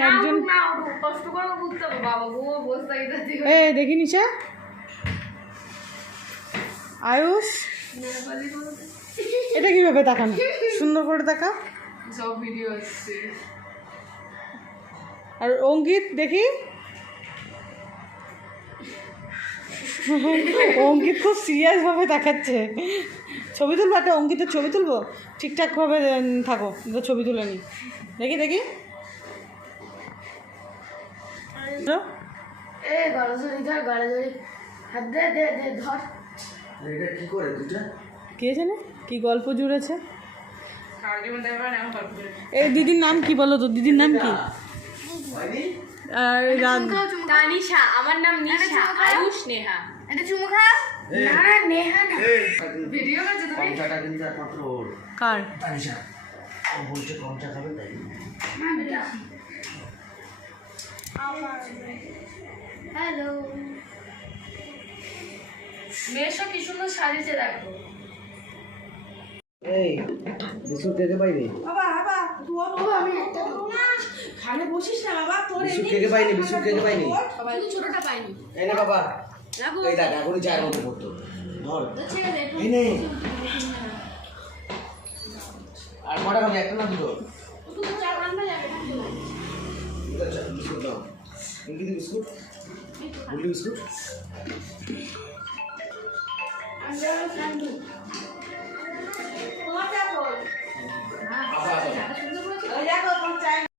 একজন দেখি নিশা আয়ুষ এটা কিভাবে তাকানো সুন্দর করে তাকা সব ভিডিও আসছে আর অঙ্কিত দেখি অঙ্কিত খুব সিরিয়াস ভাবে তাকাচ্ছে ছবি তুলবো একটা অঙ্কিতের ছবি তুলবো ঠিকঠাক ভাবে থাকো ছবি তুলে নি দেখি দেখি কে জানে কি গল্প জুড়েছে এই দিদির নাম কি বলো তো দিদির নাম কি তানিশা আমার নাম নিশা আয়ুষ নেহা এটা চুমু খা না নেহা না ভিডিও করছ তুমি কমচাটা কিন্তু একমাত্র ওর কার তানিশা ও বলছে কমচা খাবে তাই না বেটা হ্যালো মেশো কি সুন্দর সাজিয়েছে দেখো এই বিস্কুট খেতে পাইনি বাবা বাবা তুই আমি একটা খানে বসিস না বাবা তোর বিস্কুট খেতে পাইনি বিস্কুট খেতে পাইনি শুধু ছোটটা পাইনি এই না বাবা রাখো এই দেখ এখনই চায়ের মতো পড়তো ধর ছেড়ে দে এই নে আর কটা খাবি একটা না দুটো তুই চার রান্না যাবে আচ্ছা বিস্কুট দাও ইংরেজি বিস্কুট বুল্লি বিস্কুট আমরা খান্দু তোমার চা বল হ্যাঁ সুন্দর করে